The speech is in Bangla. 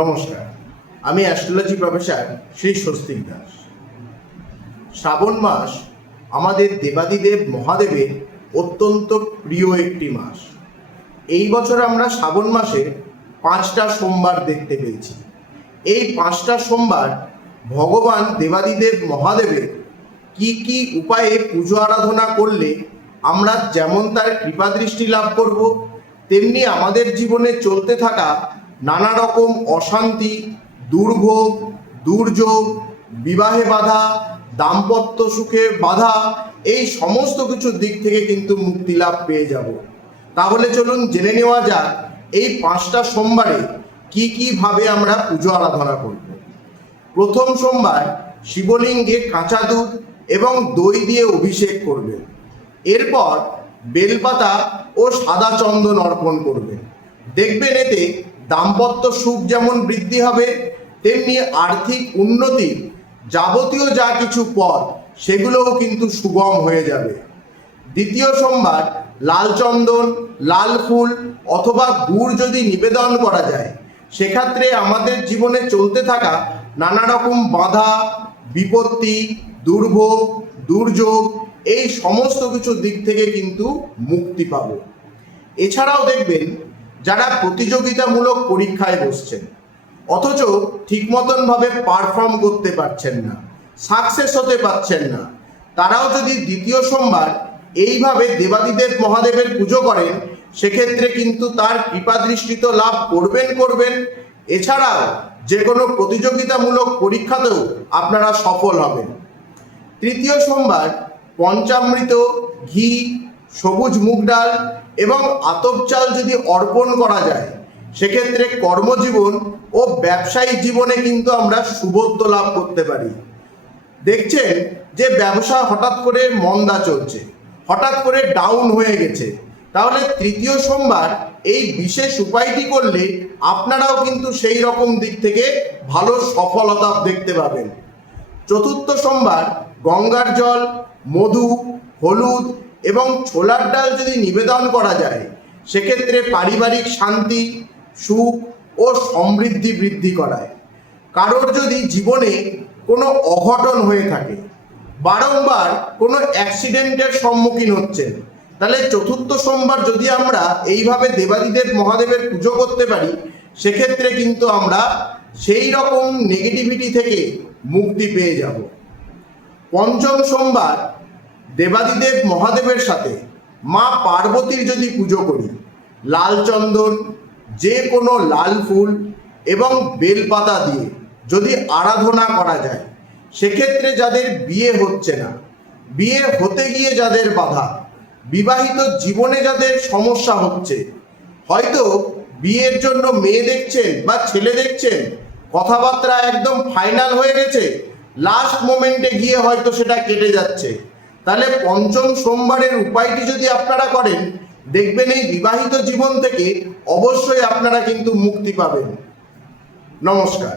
নমস্কার, আমি অ্যাস্ট্রোলজি প্রফেসর শ্রী স্বস্তিক দাস। শ্রাবণ মাস আমাদের দেবাদিদেব মহাদেবের অত্যন্ত প্রিয় একটি মাস। এই বছর আমরা শ্রাবণ মাসে 5টা সোমবার দেখতে পেয়েছি। এই 5টা সোমবার ভগবান দেবাদিদেব মহাদেবের কি কি উপায়ে পুজো আরাধনা করলে আমরা যেমন তার কৃপা দৃষ্টি লাভ করব, তেমনি আমাদের জীবনে চলতে থাকা নানা রকম অশান্তি, দুর্ভোগ, দুর্যোগ, বিবাহে বাধা, দাম্পত্য সুখে বাধা, এই সমস্ত কিছুর দিক থেকে কিন্তু মুক্তি লাভ পেয়ে যাব। তাহলে চলুন জেনে নেওয়া যাক এই 5টা সোমবারে কি কি ভাবে আমরা পুজো আরাধনা করব। প্রথম সোমবার শিবলিঙ্গে কাঁচা দুধ এবং দই দিয়ে অভিষেক করবেন। এরপর বেলপাতা ও সাদা চন্দন অর্পণ করবেন। দেখবেন এতে দাম্পত্য সুখ যেমন বৃদ্ধি হবে, তেমনি আর্থিক উন্নতির যাবতীয় যা কিছু পথ সেগুলোও কিন্তু সুগম হয়ে যাবে। দ্বিতীয় সোমবার লাল চন্দন, লাল ফুল অথবা গুড় যদি নিবেদন করা যায়, সেক্ষেত্রে আমাদের জীবনে চলতে থাকা নানা রকম বাধা, বিপত্তি, দুর্ভোগ, দুর্যোগ, এই সমস্ত কিছুর দিক থেকে কিন্তু মুক্তি পাব। এছাড়াও দেখবেন যারা প্রতিযোগিতামূলক পরীক্ষায় বসছেন অথচ ঠিক মতনভাবে পারফর্ম করতে পারছেন না, সাকসেস হতে পারছেন না, তারাও যদি দ্বিতীয় সোমবার এইভাবে দেবাদিদেব মহাদেবের পুজো করেন, সেক্ষেত্রে কিন্তু তার কৃপা দৃষ্টি তো লাভ করবেন। এছাড়াও যে কোনো প্রতিযোগিতামূলক পরীক্ষাতেও আপনারা সফল হবেন। তৃতীয় সোমবার পঞ্চামৃত, ঘি, সবুজ মুগ ডাল এবং আতপ চাল যদি অর্পণ করা যায়, সেক্ষেত্রে কর্মজীবন ও ব্যবসায়িক জীবনে কিন্তু আমরা শুভত্ব লাভ করতে পারি। দেখছেন যে ব্যবসা হঠাৎ করে মন্দা চলছে, হঠাৎ করে ডাউন হয়ে গেছে, তাহলে তৃতীয় সোমবার এই বিশেষ উপায়টি করলে আপনারাও কিন্তু সেই রকম দিক থেকে ভালো সফলতা দেখতে পাবেন। চতুর্থ সোমবার গঙ্গার জল, মধু, হলুদ এবং ছোলার ডাল যদি নিবেদন করা যায়, সেক্ষেত্রে পারিবারিক শান্তি, সুখ ও সমৃদ্ধি বৃদ্ধি করায়। কারোর যদি জীবনে কোনো অঘটন হয়ে থাকে, বারংবার কোনো অ্যাক্সিডেন্টের সম্মুখীন হচ্ছেন, তাহলে চতুর্থ সোমবার যদি আমরা এইভাবে দেবাদিদেব মহাদেবের পুজো করতে পারি, সেক্ষেত্রে কিন্তু আমরা সেই রকম নেগেটিভিটি থেকে মুক্তি পেয়ে যাব। পঞ্চম সোমবার দেবাদিদেব মহাদেবের সাথে মা পার্বতীর যদি পুজো করি, লাল চন্দন, যে কোনো লাল ফুল এবং বেলপাতা দিয়ে যদি আরাধনা করা যায়, সেক্ষেত্রে যাদের বিয়ে হচ্ছে না, বিয়ে হতে গিয়ে যাদের বাধা, বিবাহিত জীবনে যাদের সমস্যা হচ্ছে, হয়তো বিয়ের জন্য মেয়ে দেখছেন বা ছেলে দেখছেন, কথাবার্তা একদম ফাইনাল হয়ে গেছে, লাস্ট মোমেন্টে গিয়ে হয়তো সেটা কেটে যাচ্ছে, তাহলে পঞ্চম সোমবারের উপায়টি যদি আপনারা করেন, দেখবেন এই বিবাহিত জীবন থেকে অবশ্যই আপনারা কিন্তু মুক্তি পাবেন। নমস্কার।